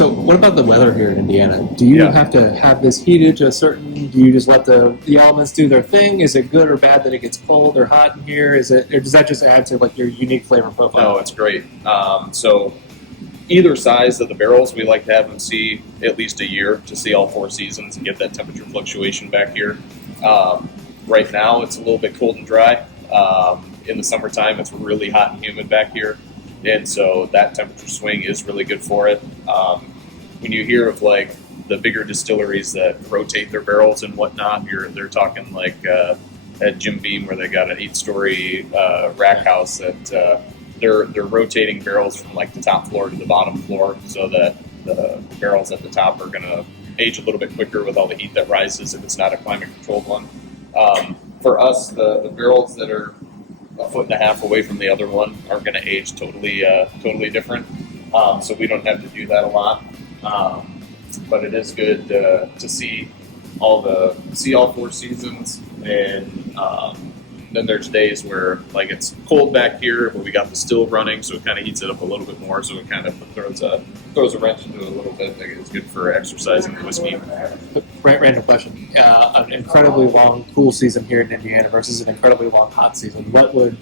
So what about the weather here in Indiana? Do you Yeah. have to have this heated to a certain? Do you just let the elements do their thing? Is it good or bad that it gets cold or hot in here? Is it, or does that just add to like your unique flavor profile? No, it's great. So either size of the barrels, we like to have them see at least a year to see all 4 seasons and get that temperature fluctuation back here. Right now, it's a little bit cold and dry. In the summertime, it's really hot and humid back here, and so that temperature swing is really good for it. When you hear of like the bigger distilleries that rotate their barrels and whatnot, they're talking like at Jim Beam where they got an 8-story rack house that they're rotating barrels from like the top floor to the bottom floor so that the barrels at the top are going to age a little bit quicker with all the heat that rises if it's not a climate controlled one. For us, the barrels that are a foot and a half away from the other one are going to age totally different. So we don't have to do that a lot. But it is good to see all 4 seasons, and then there's days where like it's cold back here, but we got the still running, so it kind of heats it up a little bit more. So it kind of throws a wrench into it a little bit. Like it's good for exercising the whiskey. Random question: an incredibly long cool season here in Indiana versus an incredibly long hot season. What would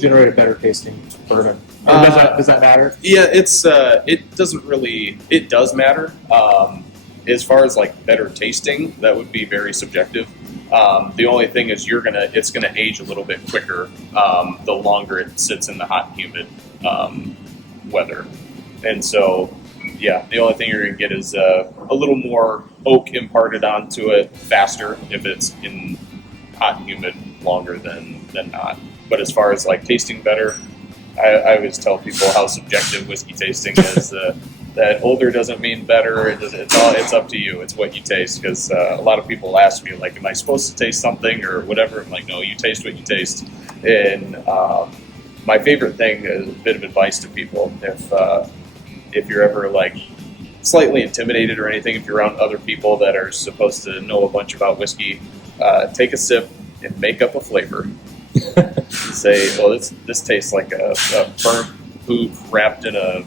generate a better tasting bourbon? Or does that matter? Yeah, it doesn't really. It does matter. As far as like better tasting, that would be very subjective. The only thing is it's gonna age a little bit quicker the longer it sits in the hot and humid weather, and so yeah, the only thing you're gonna get is a little more oak imparted onto it faster if it's in hot and humid longer than not. But as far as like tasting better, I always tell people how subjective whiskey tasting is. That older doesn't mean better. It's up to you. It's what you taste. Because a lot of people ask me like, "Am I supposed to taste something or whatever?" I'm like, "No, you taste what you taste." And my favorite thing is a bit of advice to people: if you're ever like slightly intimidated or anything, if you're around other people that are supposed to know a bunch about whiskey, take a sip and make up a flavor. Say, well, this tastes like a burnt boot wrapped in a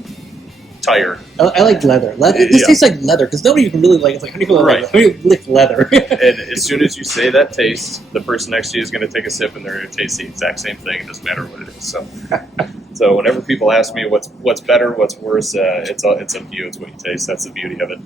tire. I like leather. This tastes like leather because nobody can really like. It's like how do you Right. how do you lick leather? And as soon as you say that taste, the person next to you is going to take a sip and they're going to taste the exact same thing. It doesn't matter what it is. So whenever people ask me what's better, what's worse, it's up to you. It's what you taste. That's the beauty of it.